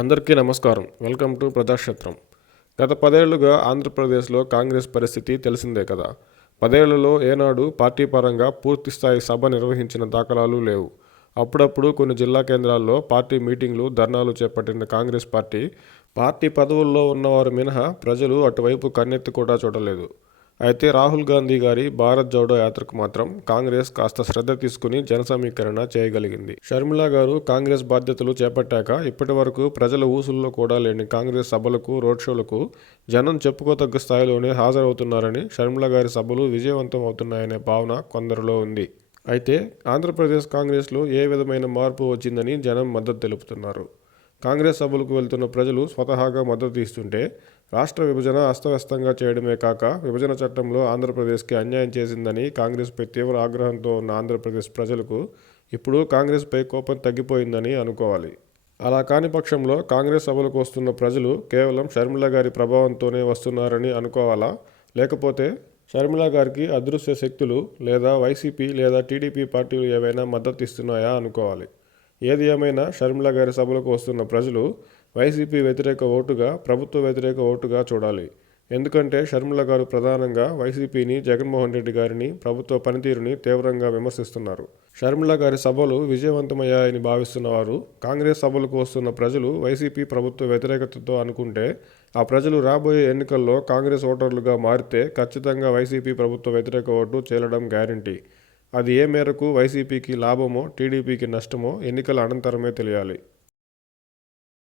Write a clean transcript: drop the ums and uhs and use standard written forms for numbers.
అందరికీ నమస్కారం. Welcome to Prajakshetram. గత 10 ఏళ్లుగా ఆంధ్రప్రదేశ్లో కాంగ్రెస్ పరిస్థితి తెలిసిందే కదా. 10 ఏళ్లలో ఏనాడు పార్టీ పరంగా పూర్తిస్థాయి సభ నిర్వహించిన దాఖలాలు లేవు. అప్పుడప్పుడు కొన్ని జిల్లా కేంద్రాల్లో పార్టీ మీటింగ్లు, ధర్నాలు చేపట్టిన కాంగ్రెస్ పార్టీ పదవుల్లో ఉన్నవారు మినహా ప్రజలు అటువైపు కన్నెత్తి కూడా చూడలేదు. అయితే రాహుల్ గాంధీ గారి భారత్ జోడో యాత్రకు మాత్రం కాంగ్రెస్ కాస్త శ్రద్ధ తీసుకుని జన సమీకరణ చేయగలిగింది. షర్మిల గారు కాంగ్రెస్ బాధ్యతలు చేపట్టాక ఇప్పటి వరకు ప్రజల ఊసుల్లో కూడా లేని కాంగ్రెస్ సభలకు, రోడ్ షోలకు జనం చెప్పుకోతగ్గ స్థాయిలోనే హాజరవుతున్నారని, షర్మిల గారి సభలు విజయవంతం అవుతున్నాయనే భావన కొందరిలో ఉంది. అయితే ఆంధ్రప్రదేశ్ కాంగ్రెస్లో ఏ విధమైన మార్పు వచ్చిందని జనం మద్దతు తెలుపుతున్నారు. కాంగ్రెస్ సభలకు వెళ్తున్న ప్రజలు స్వతహాగా మద్దతు ఇస్తుంటే, రాష్ట్ర విభజన అస్తవ్యస్తంగా చేయడమే కాక విభజన చట్టంలో ఆంధ్రప్రదేశ్కి అన్యాయం చేసిందని కాంగ్రెస్పై తీవ్ర ఆగ్రహంతో ఉన్న ఆంధ్రప్రదేశ్ ప్రజలకు ఇప్పుడు కాంగ్రెస్పై కోపం తగ్గిపోయిందని అనుకోవాలి. అలా కాని పక్షంలో కాంగ్రెస్ సభలకు వస్తున్న ప్రజలు కేవలం షర్మిల గారి ప్రభావంతోనే వస్తున్నారని అనుకోవాలా, లేకపోతే షర్మిల గారికి అదృశ్య శక్తులు లేదా వైసీపీ లేదా టీడీపీ పార్టీలు ఏవైనా మద్దతు ఇస్తున్నాయా అనుకోవాలి. ఏది ఏమైనా షర్మిల గారి సభలకు వస్తున్న ప్రజలు వైసీపీ వ్యతిరేక ఓటుగా, ప్రభుత్వ వ్యతిరేక ఓటుగా చూడాలి. ఎందుకంటే షర్మిల గారు ప్రధానంగా వైసీపీని, జగన్మోహన్ రెడ్డి గారిని, ప్రభుత్వ పనితీరుని తీవ్రంగా విమర్శిస్తున్నారు. షర్మిల గారి సభలు విజయవంతమయ్యాయని భావిస్తున్న వారు కాంగ్రెస్ సభలకు వస్తున్న ప్రజలు వైసీపీ ప్రభుత్వ వ్యతిరేకతతో అనుకుంటే, ఆ ప్రజలు రాబోయే ఎన్నికల్లో కాంగ్రెస్ ఓటర్లుగా మారితే ఖచ్చితంగా వైసీపీ ప్రభుత్వ వ్యతిరేక ఓటు చీలడం గ్యారంటీ. అది ఏ మేరకు వైసీపీకి లాభమో, టీడీపీకి నష్టమో ఎన్నికల అనంతరమే తెలియాలి.